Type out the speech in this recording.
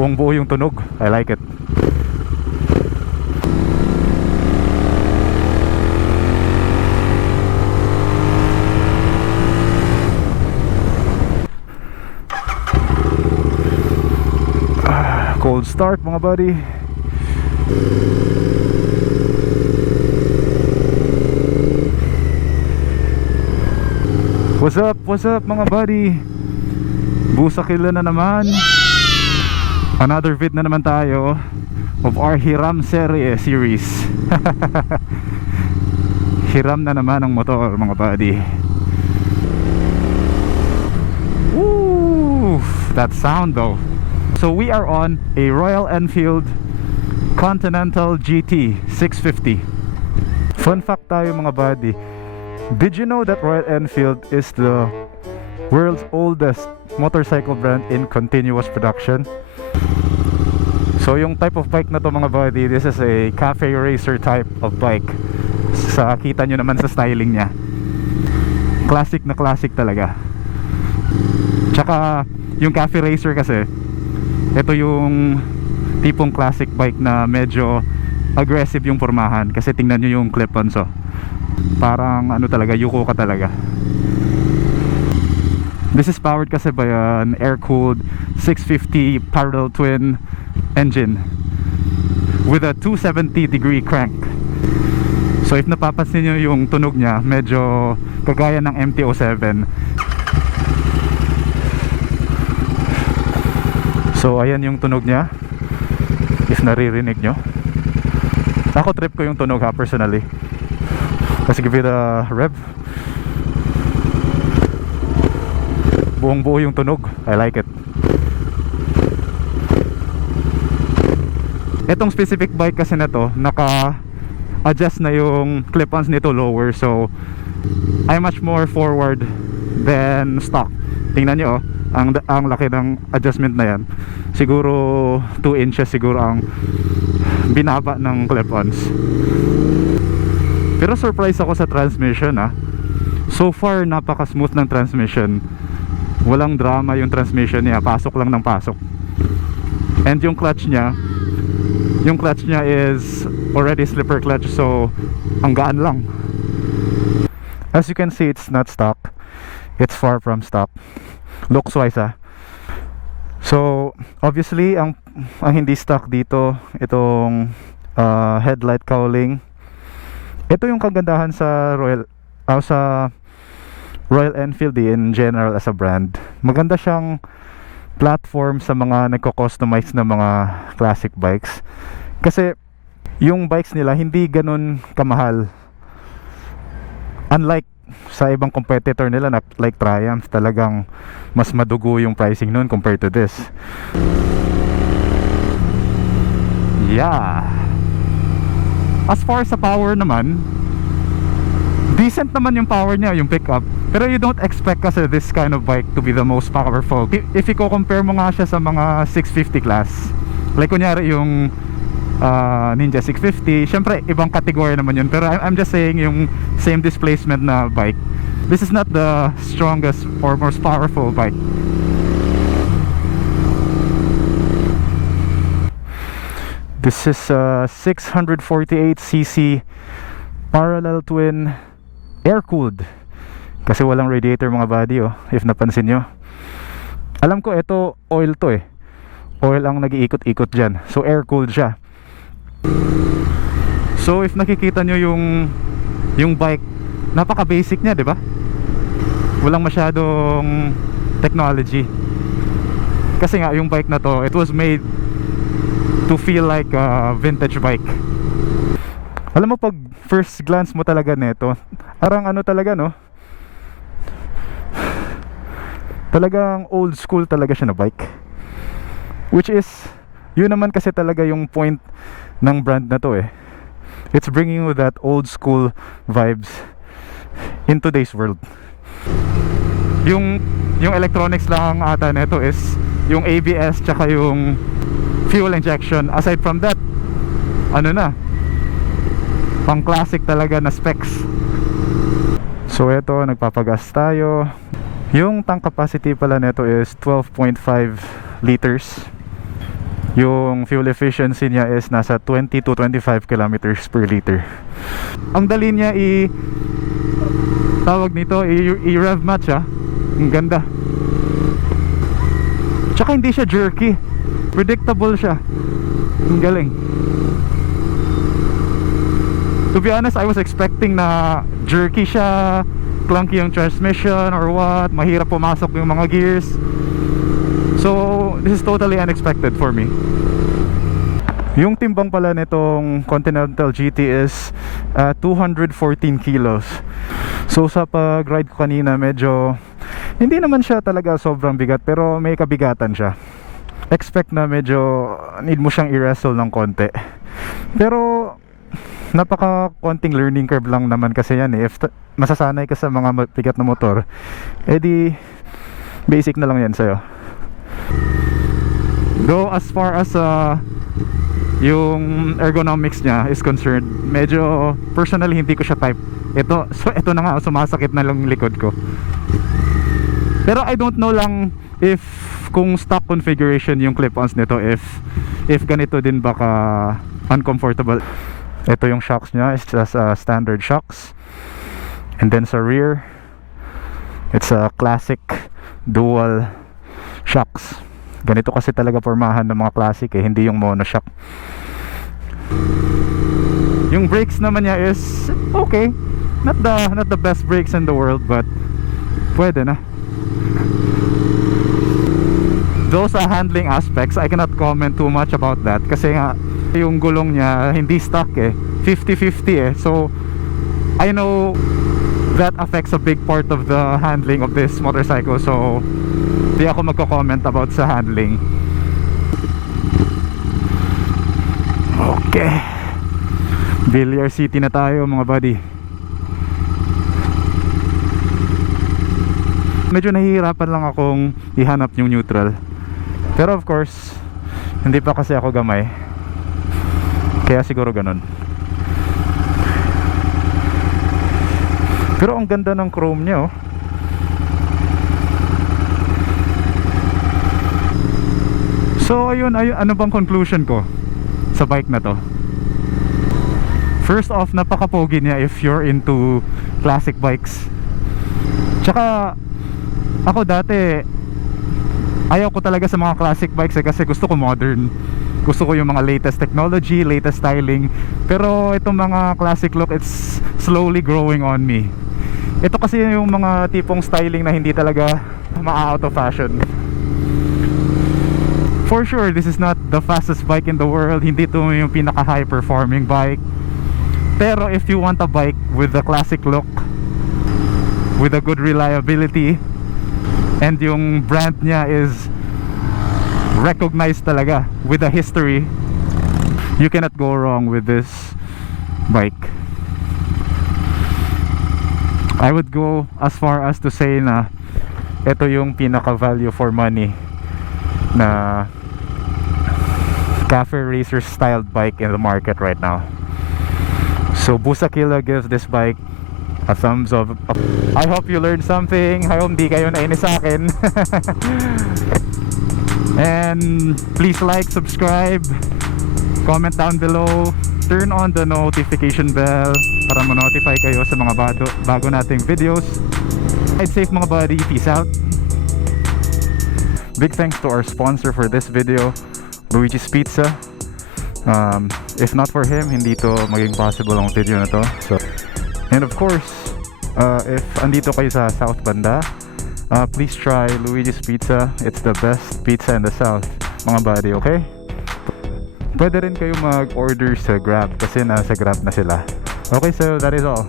Buong buo yung tunog. I like it. Cold start mga buddy. What's up mga buddy? Busakila na naman. Another vid na naman tayo of our Hiram series. Hiram na naman ang motor mga buddy. Woo! That sound though. So we are on a Royal Enfield Continental GT 650. Fun fact tayo mga buddy. Did you know that Royal Enfield is the world's oldest motorcycle brand in continuous production? So yung type of bike na to mga buddy, this is a cafe racer type of bike. Sa kita nyo naman sa styling nya, classic na classic talaga. Tsaka yung cafe racer kasi, ito yung tipong classic bike na medyo aggressive yung pormahan. Kasi tingnan nyo yung clip-ons, oh. Parang ano talaga, yuko ka talaga. This is powered kasi by an air-cooled 650 parallel twin engine with a 270 degree crank. So if napapansin nyo yung tunog nya, medyo kagaya ng MT-07. So ayan yung tunog nya, if naririnig nyo. Ako trip ko yung tunog ha, personally. Let's give it a rev. Buong buo yung tunog. I like it. Etong specific bike kasi na to, naka-adjust na yung clip-ons nito lower. So I'm much more forward than stock. Tingnan nyo oh, ang laki ng adjustment na yan. Siguro 2 inches siguro ang binaba ng clip-ons. Pero surprise ako sa transmission ah. So far napaka-smooth ng transmission. Walang drama yung transmission niya, pasok lang ng pasok. And yung clutch niya is already slipper clutch, so ang gaan lang. As you can see, it's not stock. It's far from stock looks wise ah. So obviously ang hindi stock dito, itong headlight cowling. Ito yung kagandahan sa Royal Enfield in general as a brand. Maganda siyang platform sa mga nagko-customize na mga classic bikes. Kasi yung bikes nila hindi ganun kamahal. Unlike sa ibang competitor nila na like Triumph, talagang mas madugo yung pricing nun compared to this. Yeah. As far sa power naman, decent naman yung power niya, yung pickup. Pero you don't expect kasi this kind of bike to be the most powerful. If you compare mo nga siya sa mga 650 class, like kunyari yung Ninja 650, syempre ibang category naman yun. Pero I'm just saying yung same displacement na bike, this is not the strongest or most powerful bike. This is a 648cc parallel twin air-cooled. Kasi walang radiator mga buddy oh, if napansin nyo. Alam ko ito oil to eh. Oil ang nag-iikot-ikot dyan. So air-cooled siya. So if nakikita nyo yung bike, napaka-basic niya, di ba? Walang masyadong technology. Kasi nga yung bike na to, it was made to feel like a vintage bike. Alam mo, pag first glance mo talaga nito, parang ano talaga no, talagang old school talaga siya na bike. Which is, yun naman kasi talaga yung point ng brand na to eh. It's bringing you that old school vibes in today's world. Yung electronics lang ata nito is yung ABS tsaka yung fuel injection. Aside from that, ano na, pang classic talaga na specs. So ito, nagpapagas tayo. Yung tank capacity pala nito is 12.5 liters. Yung fuel efficiency niya is nasa 20 to 25 kilometers per liter. Ang dali niya tawag nito, i-rev match ah. Ang ganda. Tsaka hindi siya jerky. Predictable siya. Ang galing. To be honest, I was expecting na jerky siya, clunky yung transmission or what, mahirap pumasok yung mga gears. So, this is totally unexpected for me. Yung timbang pala nitong Continental GT is 214 kilos. So, sa pag-ride ko kanina, medyo hindi naman siya talaga sobrang bigat, pero may kabigatan siya. Expect na medyo need mo siyang i-wrestle ng konti. Pero napaka konting learning curve lang naman kasi yan eh. If masasanay ka sa mga mabigat na motor, edi basic na lang yan sa'yo. Though as far as yung ergonomics niya is concerned, medyo personally hindi ko siya type. Ito na nga, sumasakit na lang yung likod ko. Pero I don't know lang if kung stock configuration yung clip-ons nito, if ganito din baka uncomfortable. Ito yung shocks niya, it's just standard shocks. And then sa rear, it's a classic dual shocks. Ganito kasi talaga pormahan ng mga classic eh, hindi yung monoshock. Yung brakes naman niya is okay. Not the best brakes in the world, but pwede na. Those handling aspects, I cannot comment too much about that kasi nga yung gulong niya hindi stock eh, 50-50 eh. So I know that affects a big part of the handling of this motorcycle, so di ako magko-comment about sa handling. Okay, Villar City na tayo mga buddy. Medyo nahihirapan lang akong ihanap yung neutral, pero of course hindi pa kasi ako gamay, kaya siguro ganun. Pero ang ganda ng chrome niya oh. So ayun, ano bang conclusion ko sa bike na to? First off, napaka-pogi niya if you're into classic bikes. Tsaka ako dati ayaw ko talaga sa mga classic bikes eh, kasi gusto ko modern. Gusto ko yung mga latest technology, latest styling. Pero itong mga classic look, it's slowly growing on me. Ito kasi yung mga tipong styling na hindi talaga ma-out of fashion. For sure, this is not the fastest bike in the world. Hindi ito yung pinaka high performing bike. Pero if you want a bike with the classic look, with a good reliability, and yung brand niya is recognized talaga with a history, you cannot go wrong with this bike. I would go as far as to say na ito yung pinaka value for money na cafe racer styled bike in the market right now. So Busakila gives this bike a thumbs up. I hope you learned something. I hope hindi kayo nainis sa akin. And please like, subscribe, comment down below, turn on the notification bell para ma-notify kayo sa mga bago nating videos. Ride safe mga buddy, peace out. Big thanks to our sponsor for this video, Luigi's Pizza. If not for him, hindi to maging possible ang video na to. So, and of course, if andito kayo sa South Banda, please try Luigi's Pizza. It's the best pizza in the South, mga buddy, okay? Pwede rin kayo mag-order sa Grab kasi nasa Grab na sila. Okay, so that is all.